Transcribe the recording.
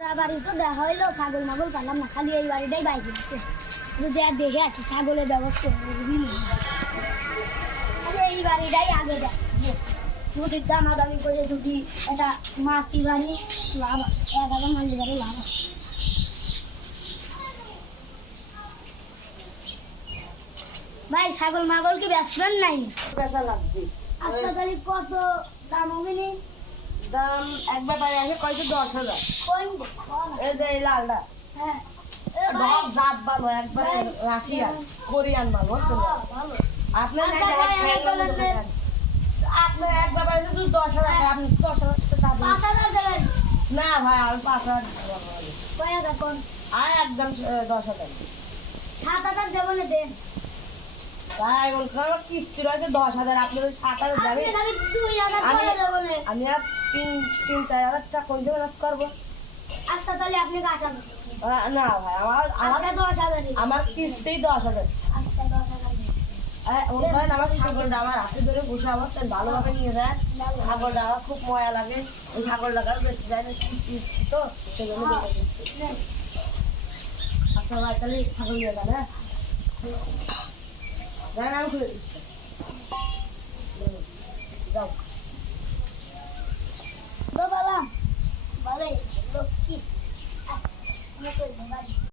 বাড়ি তো দেখা হইলো ছাগল মাগল পারলাম না, খালি এই বাড়িটাই বাইক দিচ্ছে যে দেখে আছি ছাগলের ব্যবস্থা এই বাড়িটাই আগে দেয় যদি দামাদামি করে যদি একটা মাটি বাড়ি লাভ আছে, 1000 মালি বাড়ি লাভ আছে। ভাই ছাগল মাগল কি বেচবেন নাই? বেচা লাগবে। আচ্ছা তাহলে কত দাম হবে নি? দাম একবার বাইরে আসে কয়েছে 10,000। কোন এই যে এই লালটা হ্যাঁ ঢপ জাত ভালো, একবারে রাশিয়ান কোরিয়ান মাল বুঝছেন না? ভালো। আপনার আচ্ছা ভাই, আমি বললাম যে আপনার একবার বাইরে শুধু 10,000 টাকা, আপনি 10,000 টাকা দিন। 5000 দেবেন। না ভাই আর 5,000 দিতে পারবো না। কয় হাজার কোন? আর একদম 10,000। 7000 দেবেন দেন। ভাই বলছিলাম আমার কিস্তি রয়েছে 10,000, আপনি ওই 7,000 আপনি যাবেন। খালি 2000 করে দেবেন। আমি আর 3-4,000 টাকা কোন দেবেন করবো। আচ্ছা তাহলে আপনি কাটান। না ভাই আমার আজকে 10,000 দিন। আমার কিস্তি 10,000। আজকে 10,000 দিন। আমার ছাগলটা আমার হাতে ধরে বসে অবস্থায় ভালোভাবে নিয়ে যায়। ছাগলটা আমার খুব মজা লাগে, ওই ছাগলটাকে বেঁচে যায় না, কিস্তি তো সেজন্য বেঁচে দিচ্ছি। আচ্ছা ভাই তাহলে ছাগল নিয়ে যান, হ্যাঁ আমি খুলে দিচ্ছি। যাও।